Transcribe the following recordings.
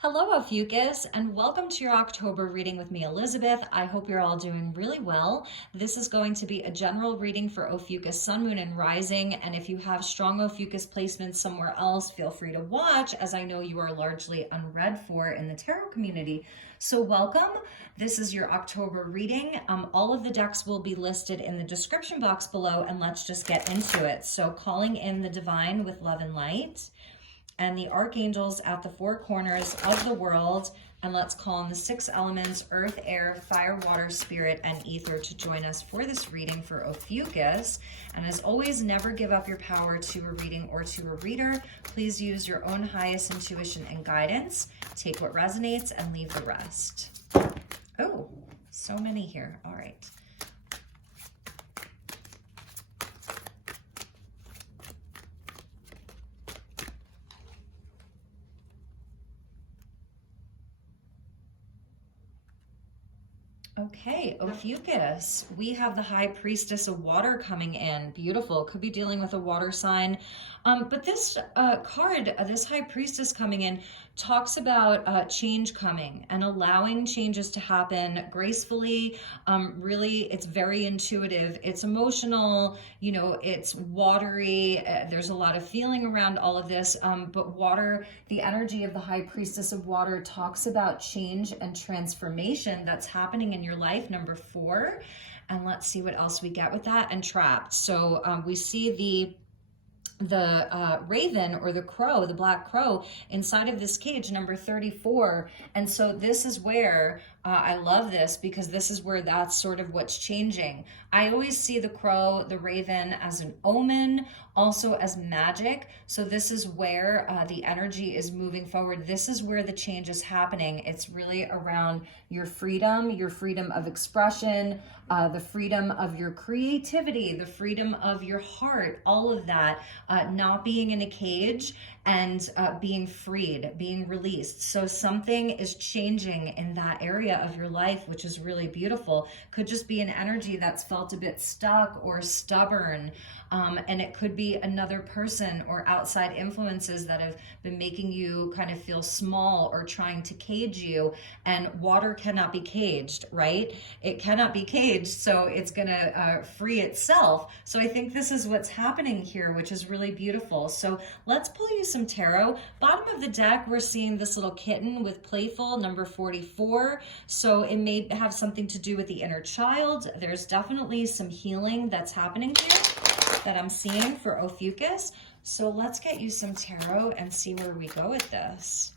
Hello, Ophiuchus, and welcome to your October reading with me, Elizabeth. I hope you're all doing really well. This is going to be a general reading for Ophiuchus Sun, Moon, and Rising, and if you have strong Ophiuchus placements somewhere else, feel free to watch, as I know you are largely unread for in the tarot community. So welcome. This is your October reading. All of the decks will be listed in the description box below, and let's just get into it. So calling in the divine with love and light, and the archangels at the four corners of the world. And let's call in the six elements, earth, air, fire, water, spirit, and ether to join us for this reading for Ophiuchus. And as always, never give up your power to a reading or to a reader. Please use your own highest intuition and guidance. Take what resonates and leave the rest. Oh, so many here. All right. Okay, Ophiuchus, we have the High Priestess of Water coming in. Beautiful. Could be dealing with a water sign. But this card, this High Priestess coming in, talks about change coming and allowing changes to happen gracefully. Really, it's very intuitive. It's emotional, you know, it's watery. There's a lot of feeling around all of this. But water, the energy of the High Priestess of Water talks about change and transformation that's happening in your life, number 4. And let's see what else we get with that. And trapped. So we see the raven, or the crow, the black crow, inside of this cage, number 34. And so this is where I love this, because this is where that's sort of what's changing. I always see the crow, the raven, as an omen, also as magic. So this is where the energy is moving forward. This is where the change is happening. It's really around your freedom of expression, the freedom of your creativity, the freedom of your heart, all of that, not being in a cage and being freed, being released. So something is changing in that area of your life, which is really beautiful. Could just be an energy that's felt a bit stuck or stubborn. And it could be another person or outside influences that have been making you kind of feel small or trying to cage you. And water cannot be caged, right? It cannot be caged, so it's going to free itself. So I think this is what's happening here, which is really beautiful. So let's pull you some tarot. Bottom of the deck, we're seeing this little kitten with playful, number 44. So it may have something to do with the inner child. There's definitely some healing that's happening here that I'm seeing for Ophiuchus. So let's get you some tarot and see where we go with this.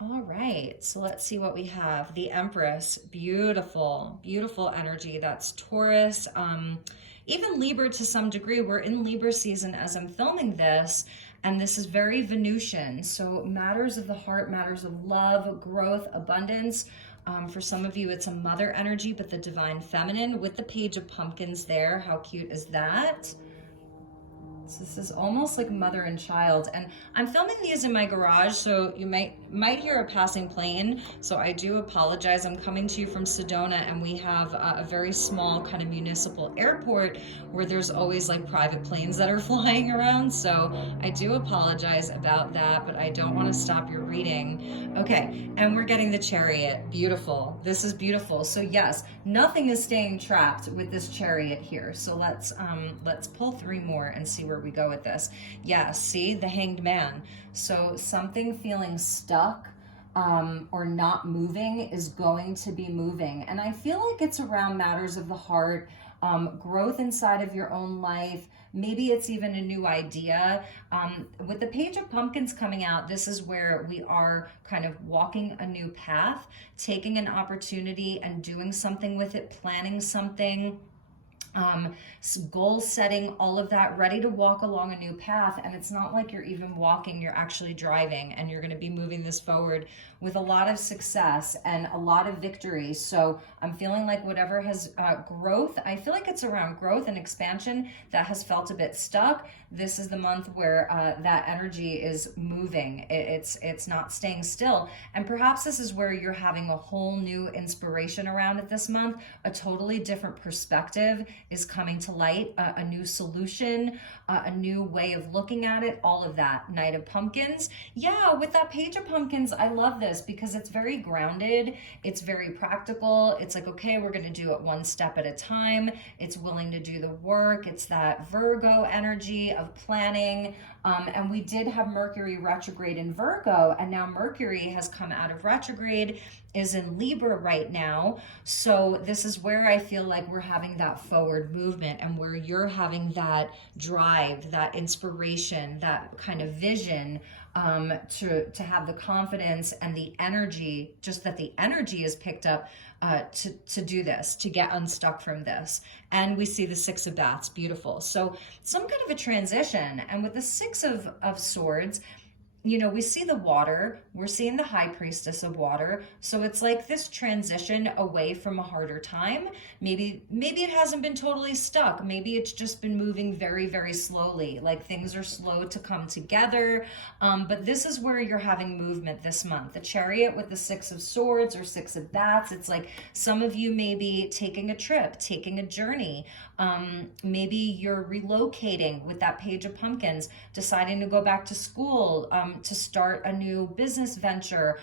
All right, so let's see what we have. The Empress, beautiful, beautiful energy. That's Taurus, even Libra to some degree. We're in Libra season as I'm filming this, and this is very Venusian. So matters of the heart, matters of love, growth, abundance. For some of you, it's a mother energy, but the divine feminine with the Page of Pumpkins there. How cute is that? So this is almost like mother and child, and I'm filming these in my garage, so you might hear a passing plane, so I do apologize. I'm coming to you from Sedona, and we have a very small kind of municipal airport where there's always like private planes that are flying around, so I do apologize about that, but I don't want to stop your reading. Okay, and we're getting the Chariot. Beautiful. This is beautiful. So yes, nothing is staying trapped with this Chariot here. So let's pull 3 more and see where we go with this. Yeah, see the Hanged Man. So something feeling stuck or not moving is going to be moving. And I feel like it's around matters of the heart, growth inside of your own life. Maybe it's even a new idea. With the Page of Pumpkins coming out, this is where we are kind of walking a new path, taking an opportunity and doing something with it, planning something. um, goal setting, all of that, ready to walk along a new path. And it's not like you're even walking, you're actually driving, and you're going to be moving this forward with a lot of success and a lot of victory. So I'm feeling like whatever has growth, I feel like it's around growth and expansion that has felt a bit stuck. This is the month where that energy is moving. It's not staying still. And perhaps this is where you're having a whole new inspiration around it this month. A totally different perspective is coming to light, a new solution, a new way of looking at it, all of that. Knight of Pumpkins. Yeah, with that Page of Pumpkins, I love this because it's very grounded. It's very practical. It's like, okay, we're going to do it one step at a time. It's willing to do the work. It's that Virgo energy of planning. And we did have Mercury retrograde in Virgo, and now Mercury has come out of retrograde, is in Libra right now. So this is where I feel like we're having that forward movement, and where you're having that drive, that inspiration, that kind of vision, to have the confidence and the energy, just that the energy is picked up to do this, to get unstuck from this. And we see the Six of Bats, beautiful. So some kind of a transition. And with the Six of Swords, you know, we see the water, we're seeing the High Priestess of water. So it's like this transition away from a harder time. Maybe it hasn't been totally stuck. Maybe it's just been moving very, very slowly. Like things are slow to come together. But this is where you're having movement this month. The Chariot with the Six of Swords or Six of Bats. It's like some of you may be taking a trip, taking a journey. Maybe you're relocating with that Page of Pumpkins, deciding to go back to school, to start a new business venture,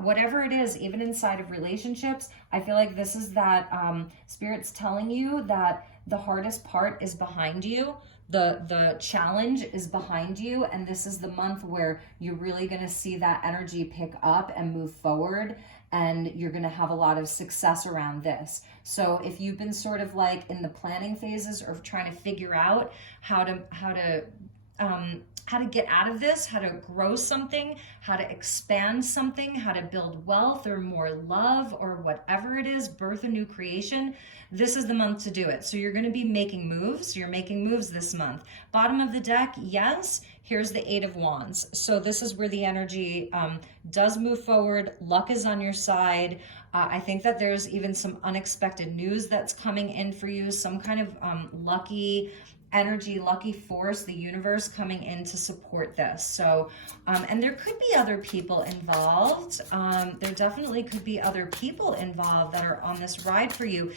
whatever it is, even inside of relationships. I feel like this is that Spirit's telling you that the hardest part is behind you. The challenge is behind you, and this is the month where you're really going to see that energy pick up and move forward, and you're going to have a lot of success around this. So if you've been sort of like in the planning phases or trying to figure out how to get out of this, how to grow something, how to expand something, how to build wealth or more love or whatever it is, birth a new creation, this is the month to do it. So you're going to be making moves. You're making moves this month. Bottom of the deck, yes. Here's the Eight of Wands. So this is where the energy does move forward. Luck is on your side. I think that there's even some unexpected news that's coming in for you, some kind of lucky energy, lucky force, the universe coming in to support this. So, and there could be other people involved. There definitely could be other people involved that are on this ride for you.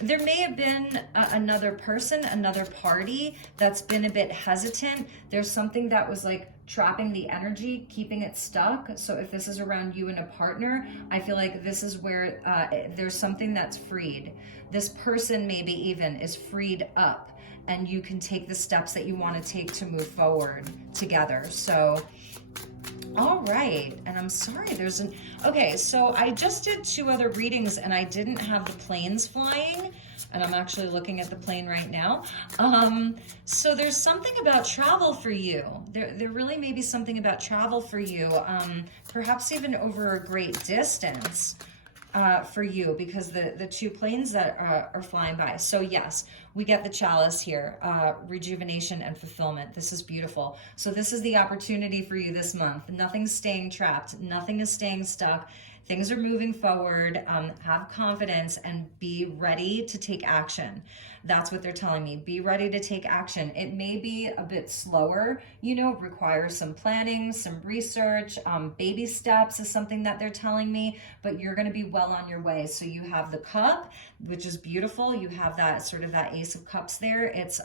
There may have been another person, another party that's been a bit hesitant. There's something that was like trapping the energy, keeping it stuck. So if this is around you and a partner, I feel like this is where there's something that's freed. This person maybe even is freed up, and you can take the steps that you want to take to move forward together. So, all right. And I'm sorry, okay, so I just did 2 other readings and I didn't have the planes flying, and I'm actually looking at the plane right now. So there's something about travel for you. There really may be something about travel for you, perhaps even over a great distance. For you, because the 2 planes that are flying by. So yes, we get the chalice here, rejuvenation and fulfillment. This is beautiful. So this is the opportunity for you this month. Nothing's staying trapped. Nothing is staying stuck. Things are moving forward. Have confidence and be ready to take action. That's what they're telling me. Be ready to take action. It may be a bit slower, you know, requires some planning, some research, baby steps is something that they're telling me, but you're going to be well on your way. So you have the cup, which is beautiful. You have that sort of that Ace of Cups there. It's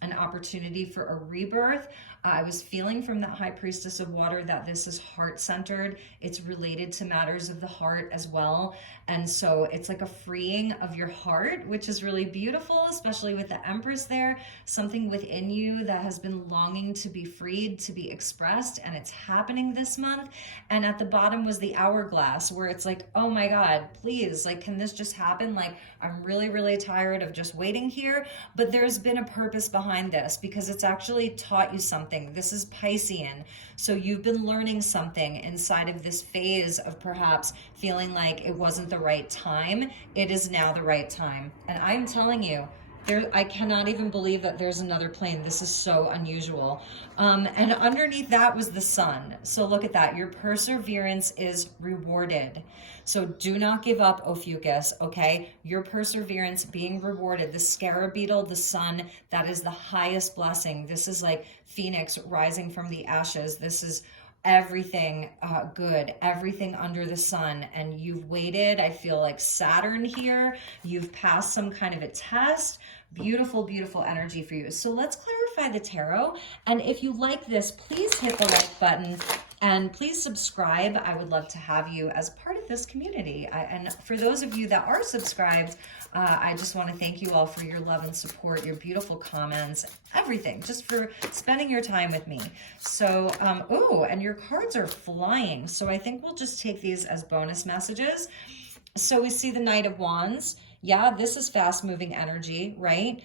an opportunity for a rebirth. I was feeling from that High Priestess of Water that this is heart-centered. It's related to matters of the heart as well. And so it's like a freeing of your heart, which is really beautiful, especially with the Empress there. Something within you that has been longing to be freed, to be expressed, and it's happening this month. And at the bottom was the Hourglass, where it's like, oh my God, please, like, can this just happen? Like, I'm really, really tired of just waiting here. But there's been a purpose behind this, because it's actually taught you something. This is Piscean. So you've been learning something inside of this phase of perhaps feeling like it wasn't the right time. It is now the right time. And I'm telling you, I cannot even believe that there's another plane. This is so unusual. And underneath that was the sun. So look at that. Your perseverance is rewarded. So do not give up, Ophiuchus, okay? Your perseverance being rewarded. The scarab beetle, the sun, that is the highest blessing. This is like Phoenix rising from the ashes. This is everything good, everything under the sun. And you've waited. I feel like Saturn here. You've passed some kind of a test. Beautiful, beautiful energy for you. So let's clarify the tarot. And if you like this, please hit the like button and please subscribe. I would love to have you as part of this community. And for those of you that are subscribed, I just want to thank you all for your love and support, your beautiful comments, everything, just for spending your time with me. So, oh, and your cards are flying. So I think we'll just take these as bonus messages. So we see the Knight of Wands. Yeah, this is fast moving energy, right?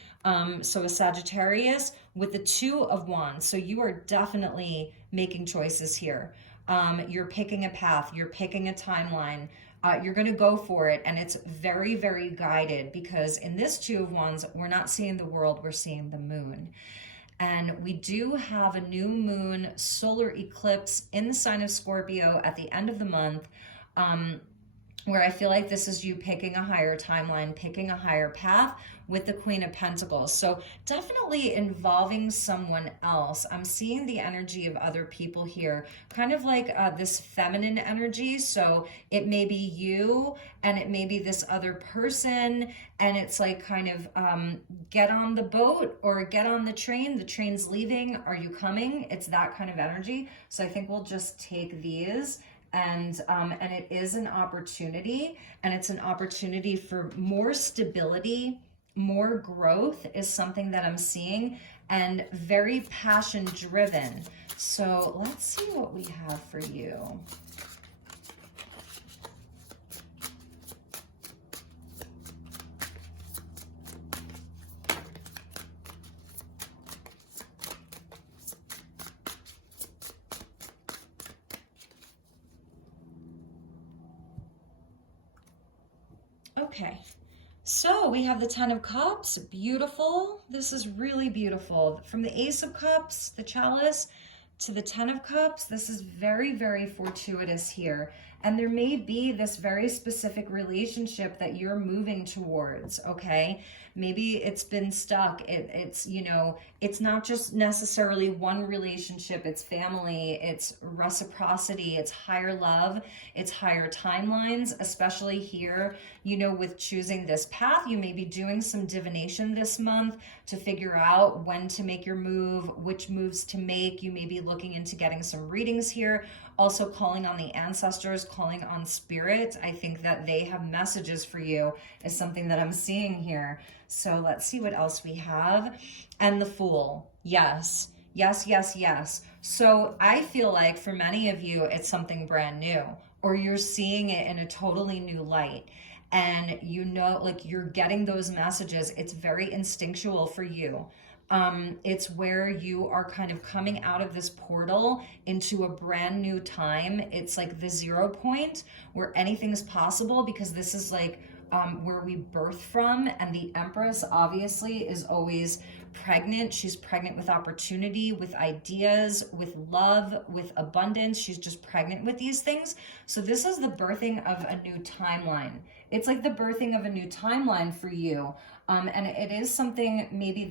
So a Sagittarius with the Two of Wands. So you are definitely making choices here. You're picking a path, you're picking a timeline. You're going to go for it, and it's very, very guided, because in this Two of Wands, we're not seeing the world, we're seeing the moon. And we do have a new moon solar eclipse in the sign of Scorpio at the end of the month, where I feel like this is you picking a higher timeline, picking a higher path with the Queen of Pentacles. So definitely involving someone else. I'm seeing the energy of other people here, kind of like this feminine energy. So it may be you and it may be this other person, and it's like kind of get on the boat or get on the train. The train's leaving. Are you coming? It's that kind of energy. So I think we'll just take these. And it is an opportunity, and it's an opportunity for more stability, more growth is something that I'm seeing, and very passion driven. So let's see what we have for you. Okay, so we have the Ten of Cups, beautiful. This is really beautiful. From the Ace of Cups, the Chalice, to the Ten of Cups, this is very, very fortuitous here. And there may be this very specific relationship that you're moving towards, okay? Maybe it's been stuck. It's, you know, it's not just necessarily one relationship. It's family, it's reciprocity, it's higher love, it's higher timelines, especially here, you know, with choosing this path. You may be doing some divination this month to figure out when to make your move, which moves to make. You may be looking into getting some readings here. Also calling on the ancestors, calling on spirit. I think that they have messages for you is something that I'm seeing here. So let's see what else we have. And the Fool. Yes, yes, yes, yes. So I feel like for many of you, it's something brand new, or you're seeing it in a totally new light. And you know, like you're getting those messages. It's very instinctual for you. It's where you are kind of coming out of this portal into a brand new time. It's like the 0 point where anything's possible, because this is like where we birth from. And the Empress obviously is always pregnant. She's pregnant with opportunity, with ideas, with love, with abundance. She's just pregnant with these things. So this is the birthing of a new timeline. It's like the birthing of a new timeline for you. And it is something maybe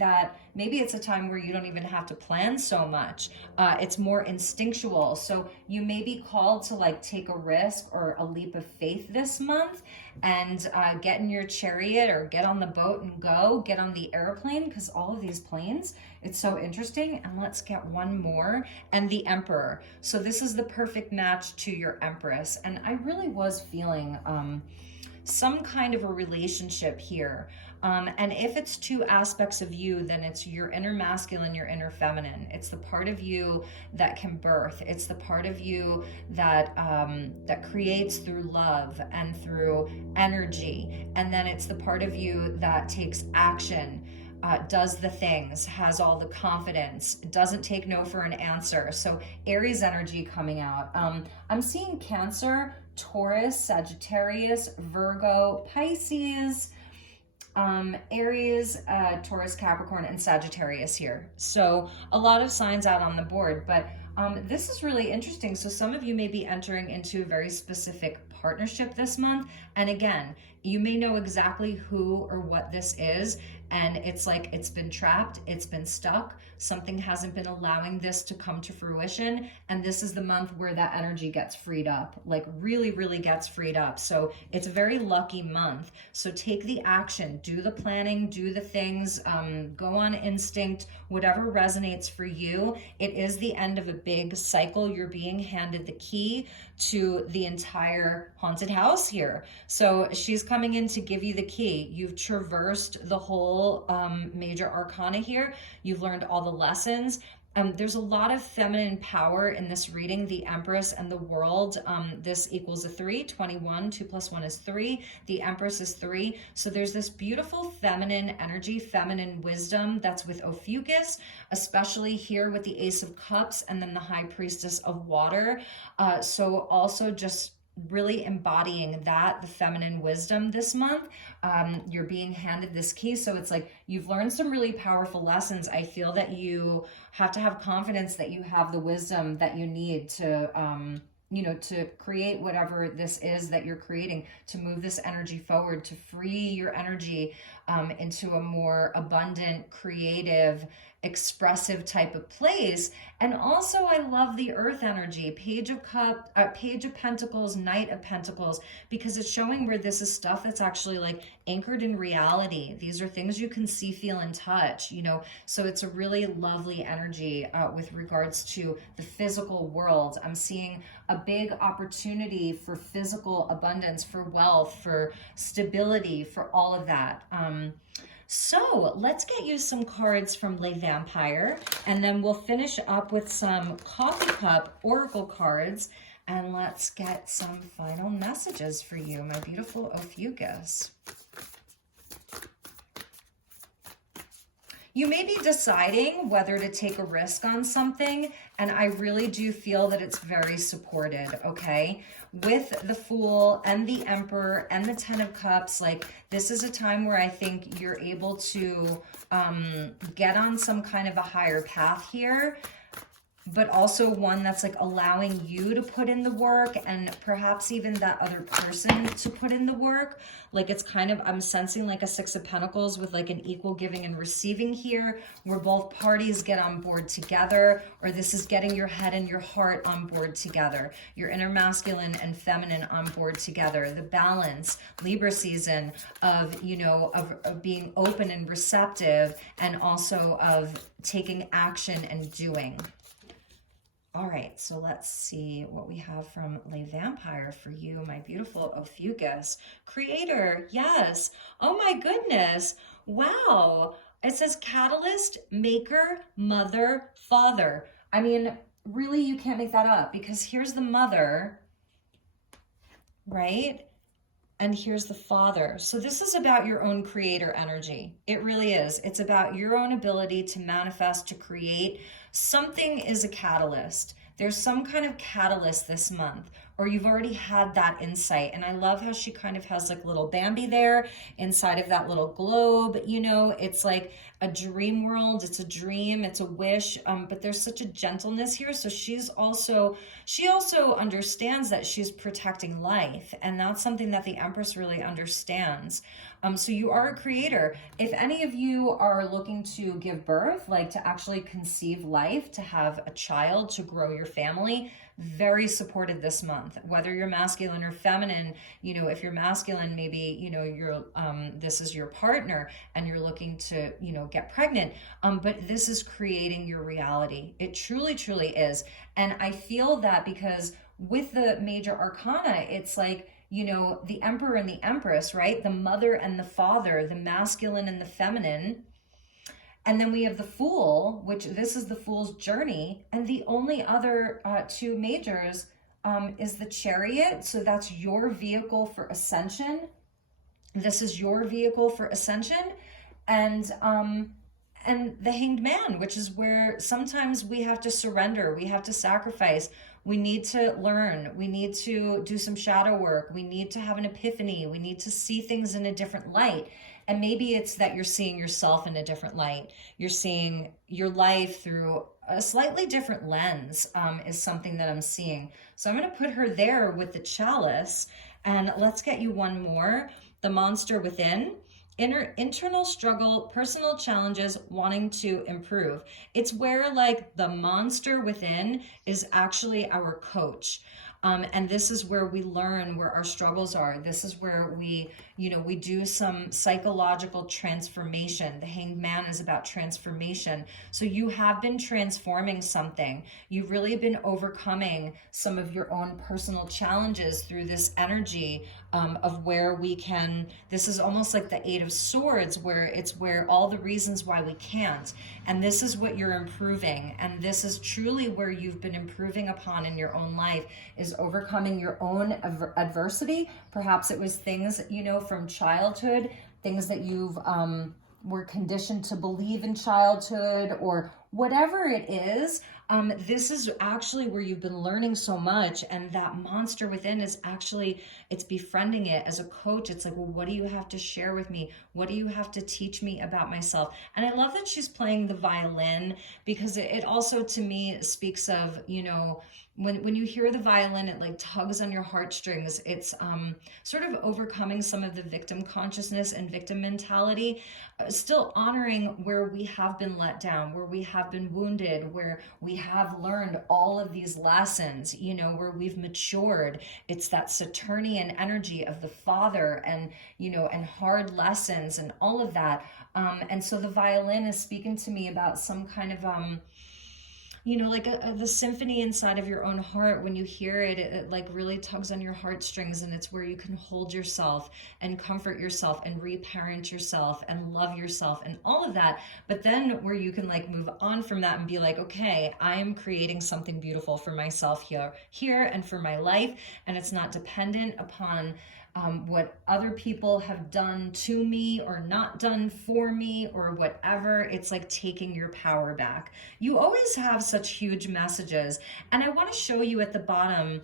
it's a time where you don't even have to plan so much. It's more instinctual. So you may be called to like take a risk or a leap of faith this month, and get in your chariot or get on the boat and go, get on the airplane, because all of these planes, it's so interesting. And let's get one more, and the Emperor. So this is the perfect match to your Empress. And I really was feeling some kind of a relationship here. And if it's two aspects of you, then it's your inner masculine, your inner feminine. It's the part of you that can birth. It's the part of you that that creates through love and through energy. And then it's the part of you that takes action, does the things, has all the confidence, doesn't take no for an answer. So Aries energy coming out. I'm seeing Cancer, Taurus, Sagittarius, Virgo, Pisces, Aries, Taurus, Capricorn, and Sagittarius here. So a lot of signs out on the board, but this is really interesting. So some of you may be entering into a very specific partnership this month. And again, you may know exactly who or what this is. And it's like it's been trapped, it's been stuck, something hasn't been allowing this to come to fruition. And this is the month where that energy gets freed up, like really, really gets freed up. So it's a very lucky month. So take the action, do the planning, do the things, go on instinct, whatever resonates for you. It is the end of a big cycle. You're being handed the key to the entire haunted house here. So she's coming in to give you the key. You've traversed the whole major arcana here. You've learned all the lessons. There's a lot of feminine power in this reading, the Empress and the World. This equals a 3, 21, 2 plus 1 is 3. The Empress is 3. So there's this beautiful feminine energy, feminine wisdom that's with Ophiuchus, especially here with the Ace of Cups and then the High Priestess of Water. So also just really embodying that, the feminine wisdom this month. You're being handed this key. So it's like you've learned some really powerful lessons. I feel that you have to have confidence that you have the wisdom that you need to, to create whatever this is that you're creating, to move this energy forward, to free your energy into a more abundant, creative, expressive type of place. And also I love the earth energy, Page of Pentacles, Knight of Pentacles, because it's showing where this is stuff that's actually like anchored in reality. These are things you can see, feel, and touch, so it's a really lovely energy with regards to the physical world. I'm seeing a big opportunity for physical abundance, for wealth, for stability, for all of that. So let's get you some cards from Le Vampire, and then we'll finish up with some coffee cup oracle cards, and let's get some final messages for you, my beautiful Ophiuchus. You may be deciding whether to take a risk on something, and I really do feel that it's very supported, okay? With the Fool and the Emperor and the Ten of Cups, like this is a time where I think you're able to get on some kind of a higher path here, but also one that's like allowing you to put in the work and perhaps even that other person to put in the work. Like it's kind of, I'm sensing like a Six of Pentacles with like an equal giving and receiving here, where both parties get on board together, or this is getting your head and your heart on board together, your inner masculine and feminine on board together. The balance, Libra season of, of being open and receptive, and also of taking action and doing. All right, so let's see what we have from Le Vampire for you, my beautiful Ophiuchus. Creator, yes. Oh my goodness. Wow. It says catalyst, maker, mother, father. I mean, really, you can't make that up, because here's the mother, right? And here's the father. So this is about your own creator energy. It really is. It's about your own ability to manifest, to create. Something is a catalyst. There's some kind of catalyst this month, or you've already had that insight. And I love how she kind of has like little Bambi there inside of that little globe. It's like a dream world. It's a dream. It's a wish. But there's such a gentleness here. So she also understands that she's protecting life. And that's something that the Empress really understands. So you are a creator. If any of you are looking to give birth, like to actually conceive life, to have a child, to grow your family, very supported this month, whether you're masculine or feminine. If you're masculine, maybe, you're, this is your partner and you're looking to, get pregnant. But this is creating your reality. It truly, truly is. And I feel that because with the major arcana, it's like, the Emperor and the Empress, right? The mother and the father, the masculine and the feminine. And then we have the Fool, which this is the Fool's journey. And the only other two majors is the Chariot. So that's your vehicle for ascension. This is your vehicle for ascension. And the Hanged Man, which is where sometimes we have to surrender. We have to sacrifice. We need to learn. We need to do some shadow work. We need to have an epiphany. We need to see things in a different light. And maybe it's that you're seeing yourself in a different light. You're seeing your life through a slightly different lens, is something that I'm seeing. So I'm going to put her there with the chalice. And let's get you one more. The monster within. Internal struggle, personal challenges, wanting to improve. It's where like the monster within is actually our coach. And this is where we learn where our struggles are. This is where we do some psychological transformation. The Hanged Man is about transformation. So you have been transforming something. You've really been overcoming some of your own personal challenges through this energy of where we can, this is almost like the Eight of Swords, where it's where all the reasons why we can't. And this is what you're improving. And this is truly where you've been improving upon in your own life, is overcoming your own adversity. Perhaps it was things, from childhood, things that you've were conditioned to believe in childhood, or whatever it is. This is actually where you've been learning so much, and that monster within is actually, it's befriending it as a coach. It's like, well, what do you have to share with me? What do you have to teach me about myself? And I love that she's playing the violin, because it also to me speaks of, when you hear the violin, it like tugs on your heartstrings. It's sort of overcoming some of the victim consciousness and victim mentality, still honoring where we have been let down, where we have been wounded, where we have learned all of these lessons, where we've matured. It's that Saturnian energy of the father, and, and hard lessons and all of that. And so the violin is speaking to me about some kind of, like the symphony inside of your own heart. When you hear it, it like really tugs on your heartstrings, and it's where you can hold yourself and comfort yourself and reparent yourself and love yourself and all of that. But then where you can like move on from that and be like, okay, I am creating something beautiful for myself here and for my life. And it's not dependent upon what other people have done to me or not done for me or whatever. It's like taking your power back. You always have such huge messages. And I want to show you at the bottom,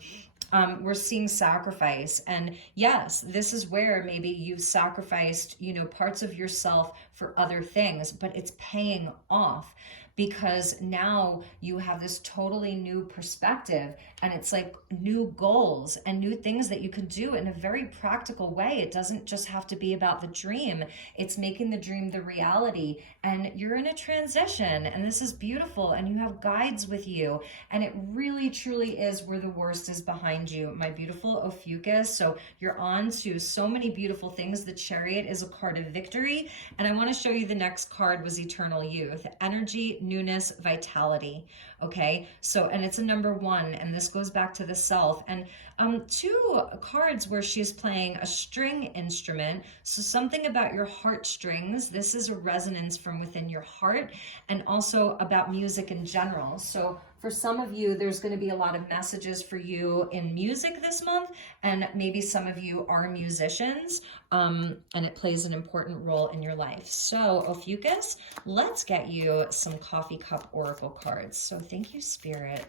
we're seeing sacrifice. And yes, this is where maybe you've sacrificed, parts of yourself for other things, but it's paying off, because now you have this totally new perspective, and it's like new goals and new things that you can do in a very practical way. It doesn't just have to be about the dream. It's making the dream the reality, and you're in a transition, and this is beautiful, and you have guides with you, and it really truly is where the worst is behind you, my beautiful Ophiuchus. So you're on to so many beautiful things. The Chariot is a card of victory, and I want to show you the next card was Eternal Youth, energy, newness, vitality. Okay, so, and it's a number 1, and this goes back to the self. And 2 cards where she's playing a string instrument, so something about your heartstrings. This is a resonance from within your heart, and also about music in general. So for some of you, there's going to be a lot of messages for you in music this month, and maybe some of you are musicians, and it plays an important role in your life. So Ophiuchus, let's get you some coffee cup oracle cards. So thank you, Spirit.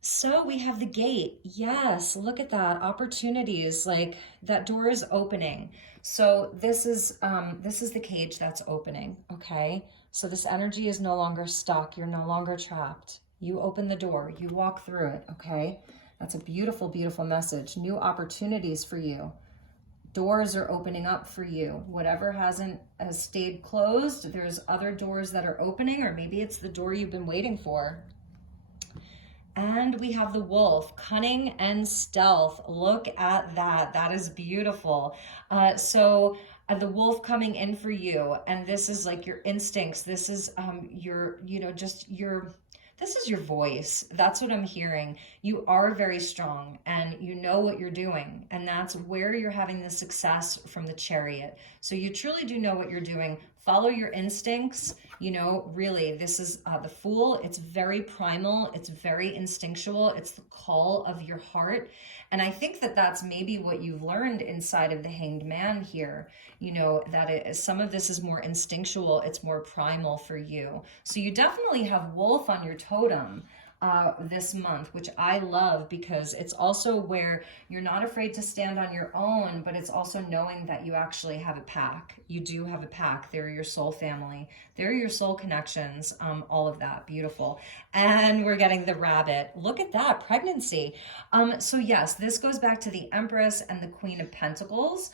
So we have the gate. Yes, look at that. Opportunities, like that door is opening. So this is the cage that's opening, okay? So this energy is no longer stuck. You're no longer trapped. You open the door. You walk through it, okay? That's a beautiful, beautiful message. New opportunities for you. Doors are opening up for you. Whatever has stayed closed, there's other doors that are opening, or maybe it's the door you've been waiting for. And we have the wolf, cunning and stealth. Look at that. That is beautiful. So the wolf coming in for you, and this is like your instincts. This is this is your voice. That's what I'm hearing. You are very strong, and you know what you're doing, and that's where you're having the success from the Chariot. So you truly do know what you're doing. Follow your instincts, You know, really, this is the Fool. It's very primal. It's very instinctual. It's the call of your heart. And I think that that's maybe what you've learned inside of the Hanged Man here. You know, that some of this is more instinctual. It's more primal for you. So you definitely have wolf on your totem this month, which I love, because it's also where you're not afraid to stand on your own, but it's also knowing that you actually have a pack. You do have a pack. They're your soul family. They're your soul connections. All of that. Beautiful. And we're getting the rabbit. Look at that. Pregnancy. So yes, this goes back to the Empress and the Queen of Pentacles.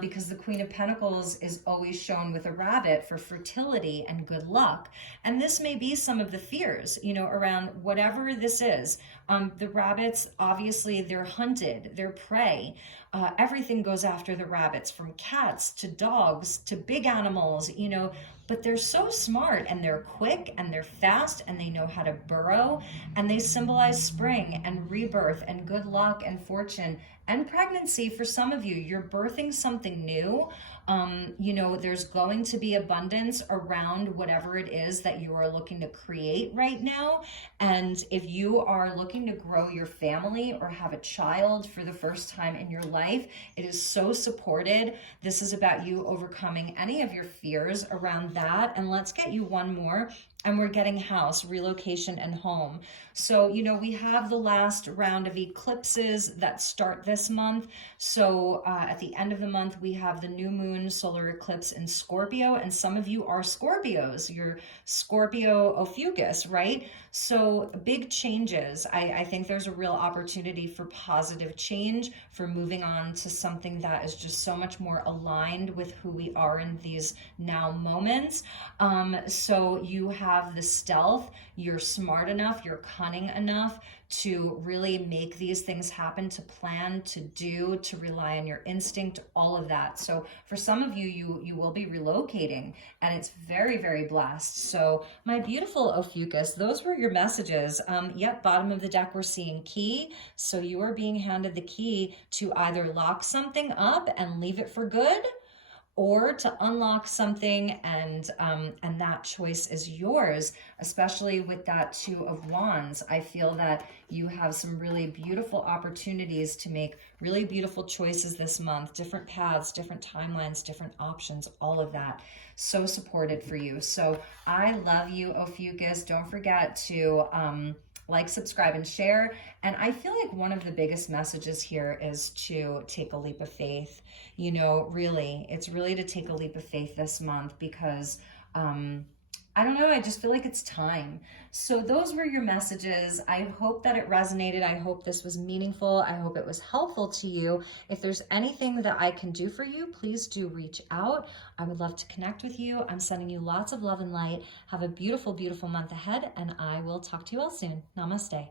Because the Queen of Pentacles is always shown with a rabbit for fertility and good luck. And this may be some of the fears, you know, around whatever this is. The rabbits, obviously, they're hunted, they're prey. Everything goes after the rabbits, from cats to dogs to big animals, you know, but they're so smart, and they're quick, and they're fast, and they know how to burrow, and they symbolize spring and rebirth and good luck and fortune and pregnancy. For some of you, you're birthing something new. You know, there's going to be abundance around whatever it is that you are looking to create right now. And if you are looking to grow your family or have a child for the first time in your life, it is so supported. This is about you overcoming any of your fears around that. And let's get you one more. And we're getting house, relocation, and home. So, you know, we have the last round of eclipses that start this month. So at the end of the month, we have the new moon solar eclipse in Scorpio. And some of you are Scorpios. You're Scorpio Ophiuchus, right? So big changes. I think there's a real opportunity for positive change, for moving on to something that is just so much more aligned with who we are in these now moments. So you have the stealth, you're smart enough, you're cunning enough to really make these things happen, to plan, to do, to rely on your instinct, all of that. So for some of you, you will be relocating, and it's very, very blessed. So my beautiful Ophiuchus, those were your messages. Yep, bottom of the deck, we're seeing key. So you are being handed the key to either lock something up and leave it for good, or to unlock something, and that choice is yours, especially with that Two of Wands. I feel that you have some really beautiful opportunities to make really beautiful choices this month, different paths, different timelines, different options, all of that. So supported for you. So I love you, Ophiuchus. Don't forget to like, subscribe, and share. And I feel like one of the biggest messages here is to take a leap of faith. You know, really, it's really to take a leap of faith this month, because I don't know, I just feel like it's time. So those were your messages. I hope that it resonated. I hope this was meaningful. I hope it was helpful to you. If there's anything that I can do for you, please do reach out. I would love to connect with you. I'm sending you lots of love and light. Have a beautiful, beautiful month ahead, and I will talk to you all soon. Namaste.